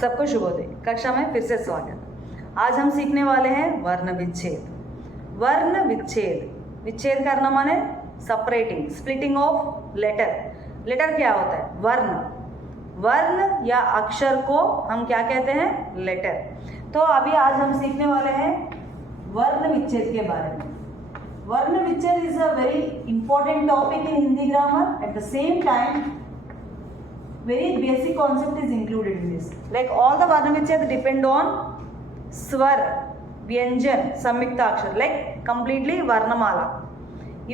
सबको शुभोदय। कक्षा में फिर से स्वागत। आज हम सीखने वाले हैं वर्ण विच्छेद। वर्ण विच्छेद, विच्छेद करना माने separating, splitting of letter. Letter क्या होता है? वर्ण। वर्ण या अक्षर को हम क्या कहते हैं? लेटर। तो अभी आज हम सीखने वाले हैं वर्ण विच्छेद के बारे में। वर्ण विच्छेद is a very important topic in Hindi grammar. At the same time very basic concept is included in this. Like all the varna vichhed depend on swar, vyanjan, samyuktakshar, like completely varnamala.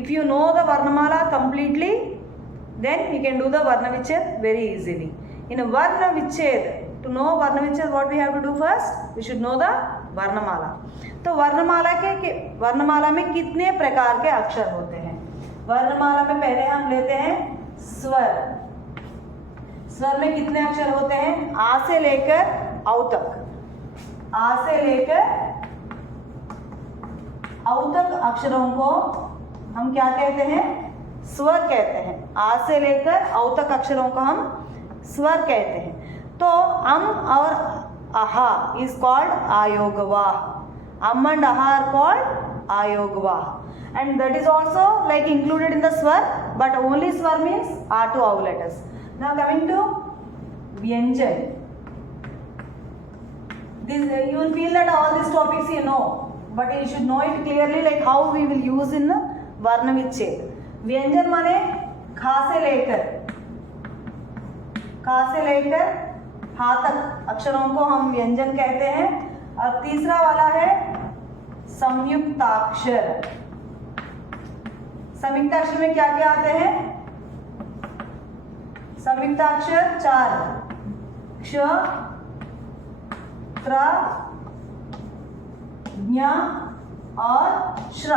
If you know the varnamala completely, then you can do the varna vichhed very easily. In a varna vichhed, to know varna vichhed, what we have to do first? We should know the varnamala. तो वर्णमाला में कितने प्रकार के अक्षर होते हैं? वर्णमाला में पहले हम लेते हैं स्वर। स्वर में कितने अक्षर होते हैं? आ से लेकर औ तक। आ से लेकर औ तक अक्षरों को हम क्या कहते हैं? स्वर कहते हैं। आ से लेकर औ तक अक्षरों को हम स्वर कहते हैं। तो अम और आहा इज कॉल्ड आयोगवाह। Um and aha are called ayogvah, and that is also like included in the swar, but only swar means a to au letters. Now coming to vyanjan. This you will feel that all these topics you know, but you should know it clearly, like how we will use in varna vichhed. vyanjan माने खा से लेकर हा तक अक्षरों को हम व्यंजन कहते हैं। और तीसरा वाला है संयुक्ताक्षर। संयुक्ताक्षर में क्या क्या आते हैं? संयुक्ताक्षर 4, क्ष, त्र, ज्ञ और श्र।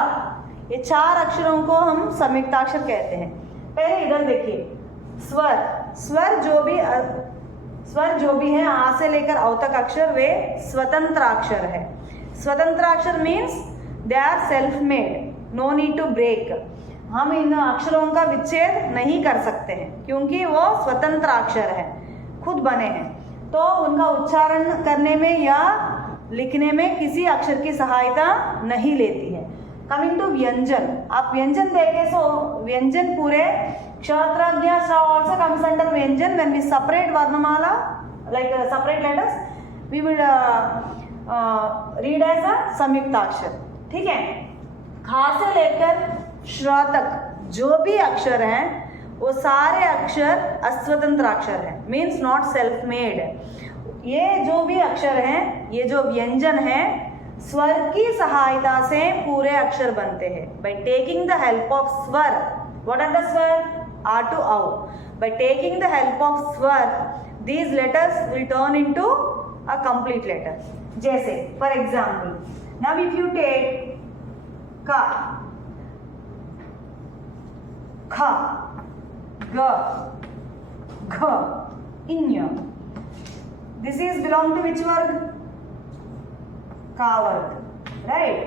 ये 4 अक्षरों को हम संयुक्ताक्षर कहते हैं। पहले इधर देखिए, स्वर। स्वर जो भी है आ से लेकर औ तक अक्षर, वे स्वतंत्र अक्षर है। स्वतंत्र अक्षर means they are self made, no need to break. हम इन अक्षरों का विच्छेद नहीं कर सकते हैं क्योंकि वो स्वतंत्र अक्षर है, खुद बने हैं। तो उनका उच्चारण करने में या लिखने में किसी अक्षर की सहायता नहीं लेती है। कमिंग टू व्यंजन, आप व्यंजन देखें सो व्यंजन पूरे क्षत्रज्ञ also comes under व्यंजन। when we separate varnamala, like separate letters, we will read as a संयुक्ताक्षर। ठीक है। खा से लेकर श्र तक जो भी अक्षर हैं वो सारे अक्षर अस्वतंत्र अक्षर हैं, मीन्स नॉट सेल्फ मेड। ये जो भी अक्षर हैं, ये जो व्यंजन हैं, स्वर की सहायता से पूरे अक्षर बनते हैं। By taking the help of स्वर, व्हाट आर द स्वर? आ टू औ। By taking the help of स्वर, these letters will turn into a complete letter. जैसे for example, now if you take ka, kha, ga, gha, inya, this is belong to which varg? Ka varg, right?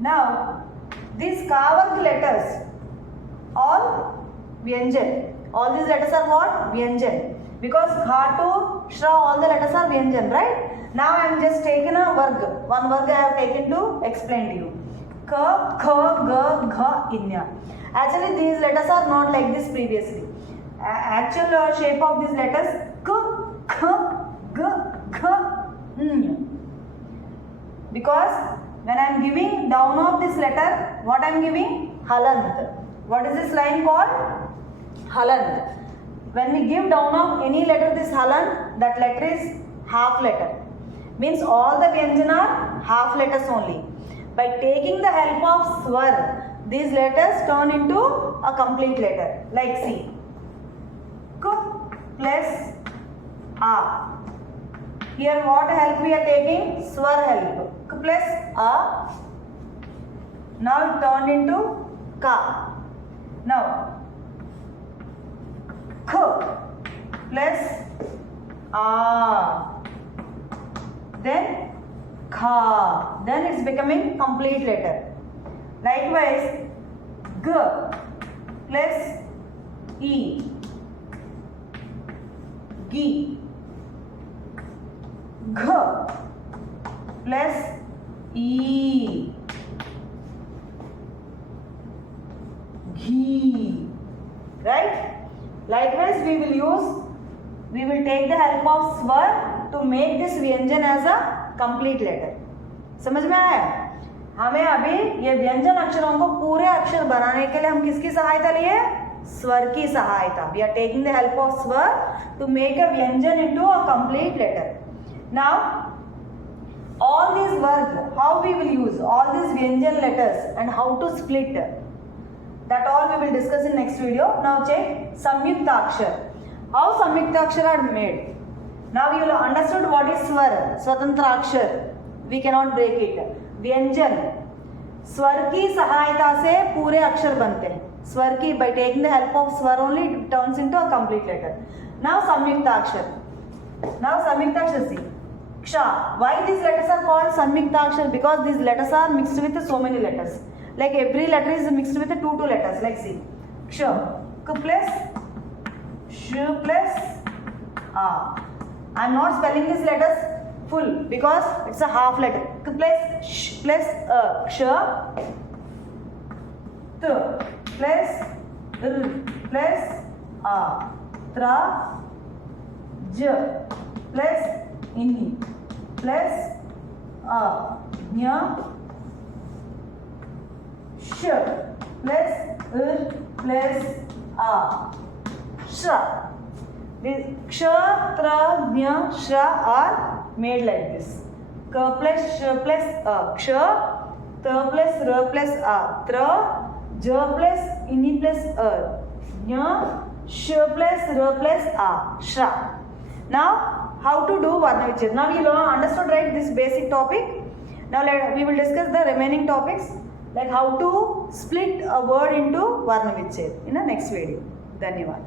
Now these ka varg letters all vyanjan. All these letters are what? Vyanjan. Because kha to shra all the letters are vyanjan, right? Now I am just taken a varg. One varg I have taken to explain to you. Ka, kha, ga, gha, inya. Actually these letters are not like this previously. Actual shape of these letters k, kha, ga, gha, nya. Because when I am giving down of this letter, what I am giving? Halant. What is this line called? Halant. When we give down of any letter this halant, that letter is half letter. Means all the vyanjan are half letters only. By taking the help of swar, these letters turn into a complete letter. Like see, k plus a. Here what help we are taking? Swar help. K plus a. Now it turned into ka. Now k plus a, then kha, then it's becoming complete letter. Likewise g plus e, gi, G plus E. Ghee. Right? Likewise, we will take the help of swar to make this व्यंजन as a complete letter. समझ में आया? हमें अभी ये व्यंजन अक्षरों को पूरे अक्षर बनाने के लिए हम किसकी सहायता लिए? स्वर की सहायता. We are taking the help of swar to make a व्यंजन into a complete letter. Now, all these words, how we will use all these व्यंजन letters and how to split. That all we will discuss in next video. Now check Samyukta Akshar. How Samyukta Akshar are made. Now you have understood what is Swar, Swatantra Akshar. We cannot break it. व्यंजन स्वर की सहायता से पूरे अक्षर बनते हैं. स्वर की by taking the help of swar only it turns into a complete letter. Now Samyukta Akshar. Now Samyukta Akshar see. Ksha. Why these letters are called Samyukta Akshar? Because these letters are mixed with so many letters. Like every letter is mixed with two letters. Like see. Ksha. K plus sh plus a. I am not spelling these letters full because it's a half letter. K plus sh plus a. Ksha. T plus r plus a. Tra. J plus ini plus a. Nya. Sh plus r plus a. Shra. This ksha, tra, nya, shra are made like this. K plus sh plus a. Ksha. T plus r plus a. Tra. J plus ini plus a. Nya. Sh plus r plus a. Shra. Now, how to do Varna Vichhed? Now you understood, right, this basic topic. Now we will discuss the remaining topics, like how to split a word into Varna Vichhed in the next video. Dhanyavad.